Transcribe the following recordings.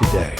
today.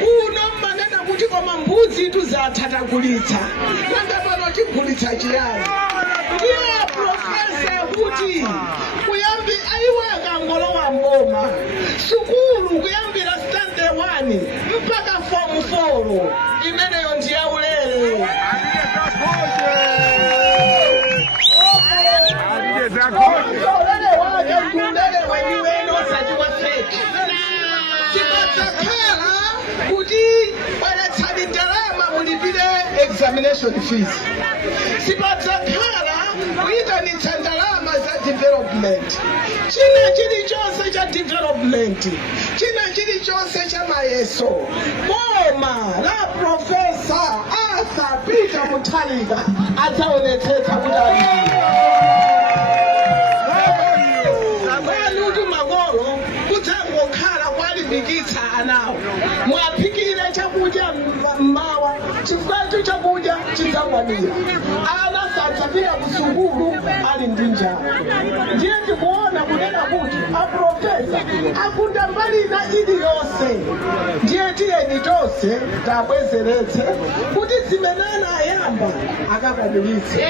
unombanana kuti koma mbuzi tuzathatagulitsa nanga pano tigulitsa chiyani ndiye profesa kuti kuyambi aiwaka ngolowa mboma sukulu kuyambira standard 1 mpaka form 4 imeneyo ndiyaulere kuti wanatsali ndalama mulipire examination fees sipadzakhala kuyitanitsa ndalama za development china chilichonse cha development china chilichonse cha mayeso boma la profesa Arthur Peter Mutharika adzaonetsetsa kuti magoro kudzangokhala kwalimbikitsa anawo mwaphikira chakudya mmawa chifukwa chakudya chidzakwanira ana sadzapita kusukulu ali ndi njala ndiye tikuona kunena kuti aprofesa akunda mbalina iliyonse ndiye tiyeni tonse tabwezeretse kuti zimenana ayamba akakwaniritse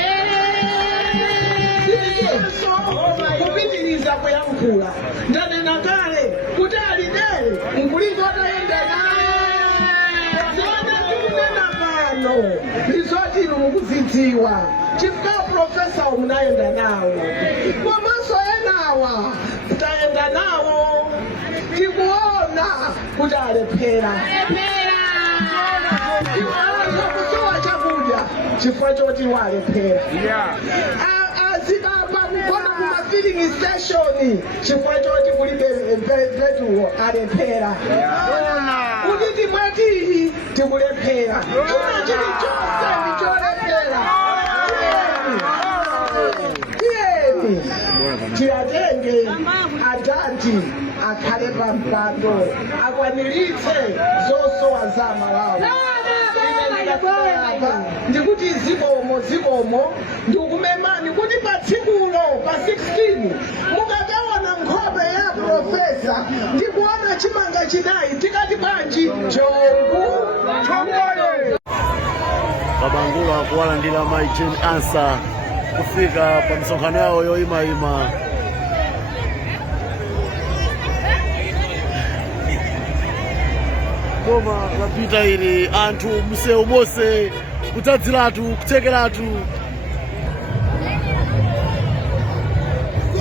kupitiriza kuyankhula ndanena kale kuti alidere nkulizo atayenda zona tikunena pano izoti inu mukuzidziwa chifukwa profesa munayenda nawo komanso enawa tayenda nawo tikuona kuti alephera kusowa chakudya chifukwa choti walephera azibaba kugona kuma filling station chifukwa choti kulibe petulo alephera kuti timwetili tikulephera china chilichonse ndicholephera tiyeni tiyatenge adati akhale pa mpando akwaniritse zosowa za Malawi ndikuti zikomo ndikumemani kuti pa tsikulo pa 16 mukataona nkhope ya profesa ndikuona chimanga chinayi tikati banji chongo Babangula kuwalandira mai Jane Ansah kufika pa msonkhano yawo yoyimayima boma lapita ili anthu msewu mose kudzadziratu kuthekeratu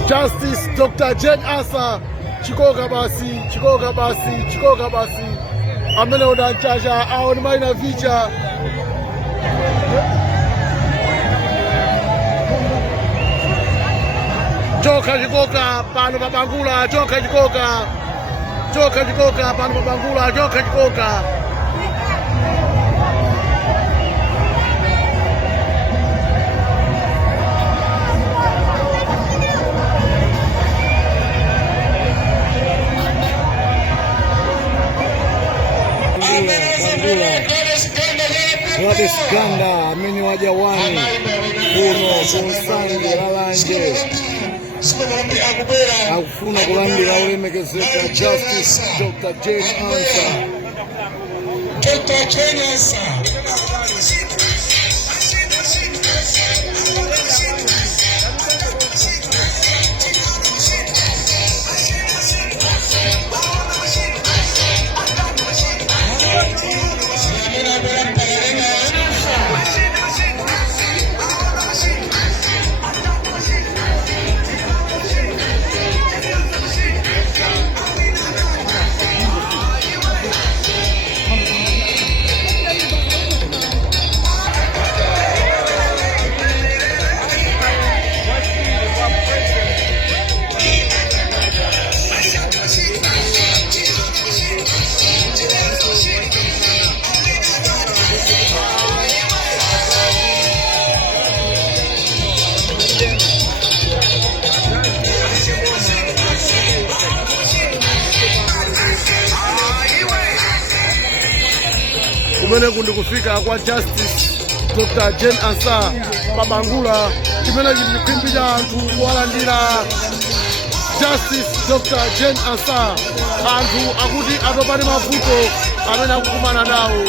Justice Dr. Jane Ansah chikoka basi amene udanchacha aoni maina vicha Joka Chikoka pano pa Bangula, Joka Chikoka. Joka Chikoka pano pa Bangula, Joka Chikoka. Gladys Ganda amini wajawani kuno kunsangi lalanje akufuna kulandira ulemekezeka Justice Dr. Jane Ansah. Dr. Jane Ansah. Kumene kundi kufika kwa Justice Dr. Jane Ansah pa Bangula chimene chikuimbira anthu kuwalandira Justice Dr. Jane Ansah. Anthu akuti atopani mavuto amene akukumana nawo.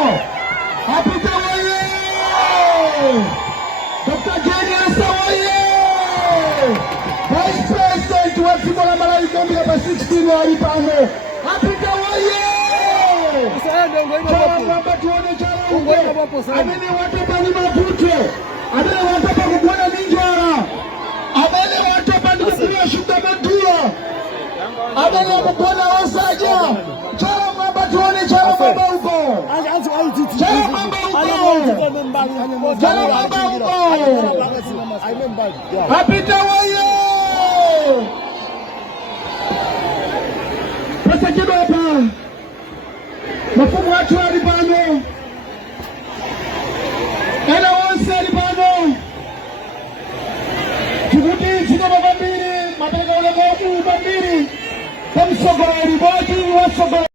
Apita oye! Dr. Jane Ansah oye! Vice President wa jimbo la Malaika namba 16 walipano. Apita oye! Chama tuone chama. Ameni watu bali mafuta. Ameni watu pa kuona ninjara. Ameni watu pa kuona shuka matua. Ameni watu kuona wasaja. Chama mamba tuone chama mamba huko. Apita oye! Pesa kidogo. Mafumu watu walipano. Ela wonse walipano. Tukuti chino mabambiri, mabega wale mwabu mabambiri. Kamsogora riboti wasogora.